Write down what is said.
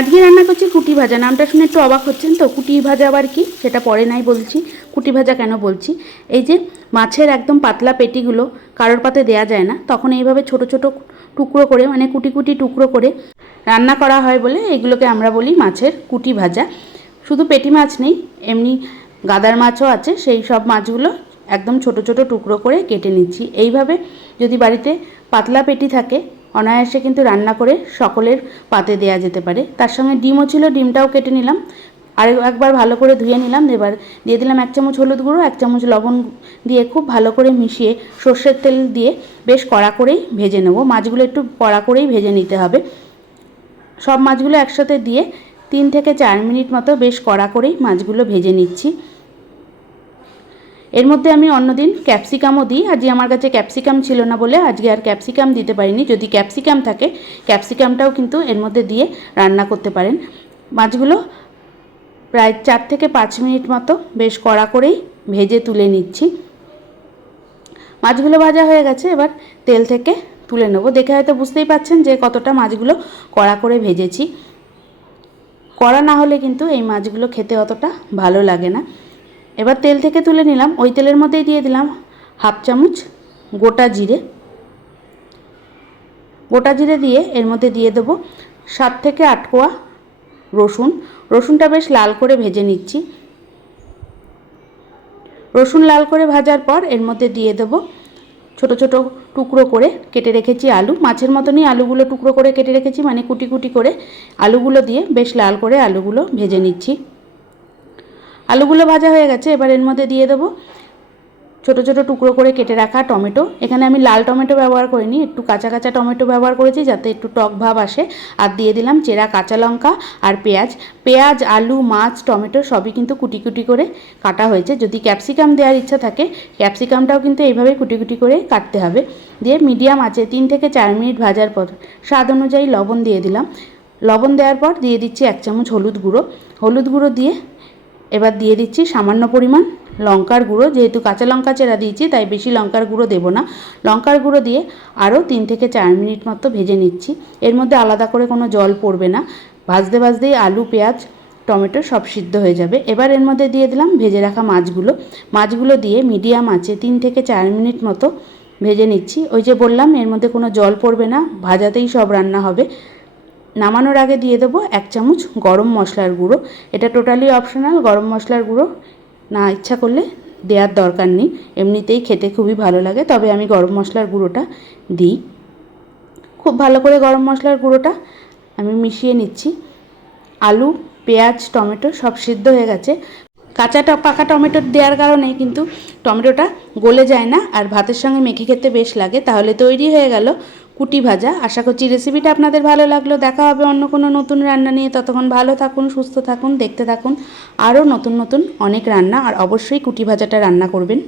আজকে রান্না করছি কুটি ভাজা। নামটা শুনে একটু অবাক হচ্ছেন তো, কুটি ভাজা আবার কি? সেটা পরে নাই বলছি। কুটি ভাজা কেন বলছি? এই যে মাছের একদম পাতলা পেটিগুলো কারোর পাতে দেয়া যায় না, তখন এইভাবে ছোট ছোট টুকরো করে মানে কুটি কুটি টুকরো করে রান্না করা হয় বলে এগুলোকে আমরা বলি মাছের কুটি ভাজা। শুধু পেটি মাছ নেই, এমনি গাদার মাছও আছে, সেই সব মাছগুলো একদম ছোট ছোট টুকরো করে কেটে নিচ্ছি। এইভাবে যদি বাড়িতে পাতলা পেটি থাকে অনায়াসে কিন্তু রান্না করে সকলের পাতে দেয়া যেতে পারে। তার সঙ্গে ডিমও ছিল, ডিমটাও কেটে নিলাম। আর একবার ভালো করে ধুয়ে নিলাম। এবার দিয়ে দিলাম এক চামচ হলুদ গুঁড়ো, এক চামচ লবণ দিয়ে খুব ভালো করে মিশিয়ে সর্ষের তেল দিয়ে বেশ কড়া করেই ভেজে নেব। মাছগুলো একটু কড়া করেই ভেজে নিতে হবে। সব মাছগুলো একসাথে দিয়ে তিন থেকে চার মিনিট মতো বেশ কড়া করেই মাছগুলো ভেজে নিচ্ছি। এর মধ্যে আমি অন্যদিন ক্যাপসিকামও দিই। আজকে আমার কাছে ক্যাপসিকাম ছিল না বলে আজকে আর ক্যাপসিকাম দিতে পারিনি। যদি ক্যাপসিকাম থাকে ক্যাপসিকামটাও কিন্তু এর মধ্যে দিয়ে রান্না করতে পারেন। মাছগুলো প্রায় চার থেকে পাঁচ মিনিট মতো বেশ কড়া করেই ভেজে তুলে নিচ্ছি। মাছগুলো ভাজা হয়ে গেছে, এবার তেল থেকে তুলে নেব। দেখে হয়তো বুঝতেই পাচ্ছেন যে কতটা মাছগুলো কড়া করে ভেজেছি। কড়া না হলে কিন্তু এই মাছগুলো খেতে অতটা ভালো লাগে না। এবার তেল থেকে তুলে নিলাম। ওই তেলের মধ্যেই দিয়ে দিলাম হাফ চামচ গোটা জিরে। গোটা জিরে দিয়ে এর মধ্যে দিয়ে দেবো সাত থেকে আট কোয়া রসুন। রসুনটা বেশ লাল করে ভেজে নিচ্ছি। রসুন লাল করে ভাজার পর এর মধ্যে দিয়ে দেবো ছোট ছোট টুকরো করে কেটে রেখেছি আলু। মাছের মতনই আলুগুলো টুকরো করে কেটে রেখেছি মানে কুটি কুটি করে। আলুগুলো দিয়ে বেশ লাল করে আলুগুলো ভেজে নিচ্ছি। আলুগুলো ভাজা হয়ে গেছে, এবার এর মধ্যে দিয়ে দেবো ছোট ছোট টুকরো করে কেটে রাখা টমেটো। এখানে আমি লাল টমেটো ব্যবহার করিনি, একটু কাঁচা কাঁচা টমেটো ব্যবহার করেছি যাতে একটু টক ভাব আসে। আর দিয়ে দিলাম চেরা কাঁচা লঙ্কা আর পেঁয়াজ। পেঁয়াজ, আলু, মাছ, টমেটো সবই কিন্তু কুটি কুটি করে কাটা হয়েছে। যদি ক্যাপসিকাম দেওয়ার ইচ্ছা থাকে, ক্যাপসিকামটাও কিন্তু এইভাবে কুটি কুটি করে কাটতে হবে। দিয়ে মিডিয়াম আছে তিন থেকে চার মিনিট ভাজার পর স্বাদ অনুযায়ী লবণ দিয়ে দিলাম। লবণ দেওয়ার পর দিয়ে দিচ্ছি এক চামচ হলুদ গুঁড়ো। হলুদ গুঁড়ো দিয়ে এবার দিয়ে দিচ্ছি সামান্য পরিমাণ লঙ্কার গুঁড়ো, যেহেতু কাঁচা লঙ্কা চেরা দিয়েছি, তাই বেশি লঙ্কার গুঁড়ো দেবো না। লঙ্কার গুঁড়ো দিয়ে আরও তিন থেকে চার মিনিট মতো ভেজে নিচ্ছি। এর মধ্যে আলাদা করে কোনো জল পড়বে না। ভাজতে ভাজতেই আলু, পেঁয়াজ, টমেটো সব সিদ্ধ হয়ে যাবে। এবার এর মধ্যে দিয়ে দিলাম ভেজে রাখা মাছগুলো। মাছগুলো দিয়ে মিডিয়াম আছে তিন থেকে চার মিনিট মতো ভেজে নিচ্ছি। ওই যে বললাম, এর মধ্যে কোনো জল পড়বে না, ভাজাতেই সব রান্না হবে। নামানোর আগে দিয়ে দেবো এক চামচ গরম মশলার গুঁড়ো। এটা টোটালি অপশনাল গরম মশলার গুঁড়ো না ইচ্ছা করলে দেওয়ার দরকার নেই। এমনিতেই খেতে খুবই ভালো লাগে, তবে আমি গরম মশলার গুঁড়োটা দিই। খুব ভালো করে গরম মশলার গুঁড়োটা আমি মিশিয়ে নিচ্ছি। আলু, পেঁয়াজ, টমেটো সব সিদ্ধ হয়ে গেছে। কাঁচা পাকা টমেটো দেওয়ার কারণে কিন্তু টমেটোটা গলে যায় না, আর ভাতের সঙ্গে মেখে খেতে বেশ লাগে। তাহলে তৈরি হয়ে গেল কুটি ভাজা। আশা করছি রেসিপিটা আপনাদের ভালো লাগল। দেখা হবে অন্য কোনো নতুন রান্না নিয়ে। ততক্ষণ ভালো থাকুন, সুস্থ থাকুন, দেখতে থাকুন। আরও নতুন নতুন অনেক রান্না। আর অবশ্যই কুটি ভাজাটা রান্না করবেন।